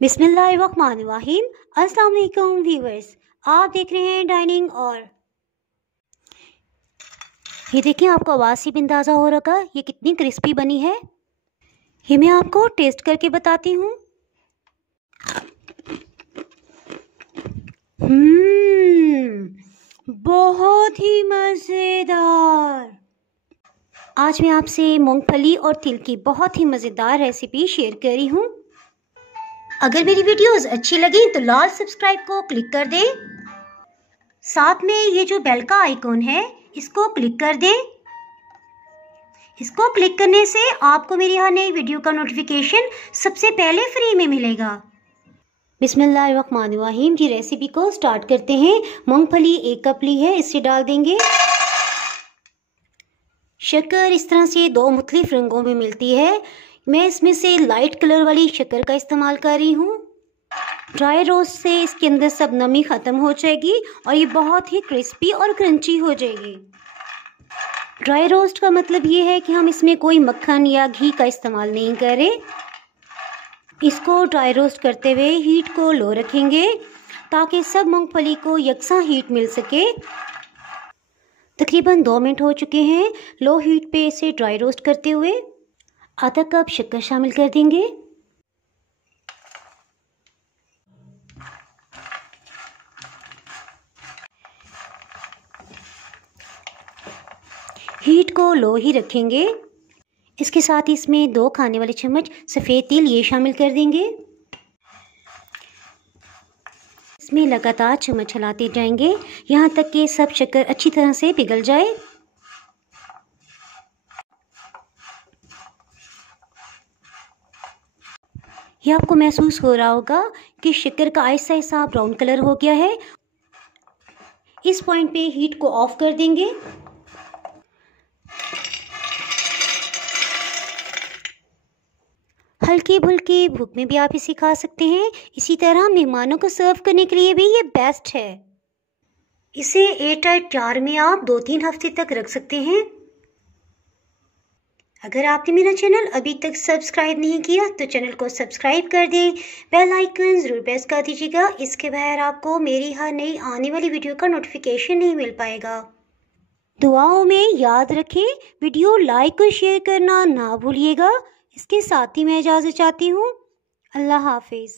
बिस्मिल्लाहिर्रहमानिर्रहीम। अस्सलाम वालेकुम व्यूअर्स, आप देख रहे हैं डाइनिंग। और ये देखिए, आपको आवाज़ से भी अंदाज़ा हो रहा है ये कितनी क्रिस्पी बनी है। ये मैं आपको टेस्ट करके बताती हूँ। बहुत ही मज़ेदार। आज मैं आपसे मूंगफली और तिल की बहुत ही मज़ेदार रेसिपी शेयर कर रही हूँ। अगर मेरी वीडियोस अच्छी लगी तो लाल सब्सक्राइब को क्लिक कर दें। साथ में ये जो बेल का आइकॉन है इसको क्लिक कर दें। इसको क्लिक करने से आपको मेरी हर नई वीडियो का नोटिफिकेशन सबसे पहले फ्री में मिलेगा। बिस्मिल्लाहिर्रहमानिर्रहीम जी, रेसिपी को स्टार्ट करते हैं। मूंगफली 1 कप ली है, इससे डाल देंगे। शक्कर इस तरह से 2 मुख्तलिफ रंगों में मिलती है। मैं इसमें से लाइट कलर वाली शक्कर का इस्तेमाल कर रही हूँ। ड्राई रोस्ट से इसके अंदर सब नमी ख़त्म हो जाएगी और ये बहुत ही क्रिस्पी और क्रंची हो जाएगी। ड्राई रोस्ट का मतलब ये है कि हम इसमें कोई मक्खन या घी का इस्तेमाल नहीं करें। इसको ड्राई रोस्ट करते हुए हीट को लो रखेंगे ताकि सब मूंगफली को यकसा हीट मिल सके। तकरीबन 2 मिनट हो चुके हैं लो हीट पे इसे ड्राई रोस्ट करते हुए। आधा कप शक्कर शामिल कर देंगे। हीट को लो ही रखेंगे। इसके साथ इसमें 2 खाने वाले चम्मच सफ़ेद तिल ये शामिल कर देंगे। इसमें लगातार चम्मच चलाते जाएंगे यहाँ तक कि सब शक्कर अच्छी तरह से पिघल जाए। यह आपको महसूस हो रहा होगा कि शक्कर का आहिस्ता आहिस्ता ब्राउन कलर हो गया है। इस पॉइंट पे हीट को ऑफ कर देंगे। हल्की फुल्की भूख में भी आप इसे खा सकते हैं। इसी तरह मेहमानों को सर्व करने के लिए भी ये बेस्ट है। इसे एयरटाइट जार में आप 2-3 हफ्ते तक रख सकते हैं। अगर आपने मेरा चैनल अभी तक सब्सक्राइब नहीं किया तो चैनल को सब्सक्राइब कर दें, बेल आइकन ज़रूर प्रेस कर दीजिएगा। इसके बगैर आपको मेरी हर नई आने वाली वीडियो का नोटिफिकेशन नहीं मिल पाएगा। दुआओं में याद रखें, वीडियो लाइक और शेयर करना ना भूलिएगा। इसके साथ ही मैं इजाज़त चाहती हूँ। अल्लाह हाफिज़।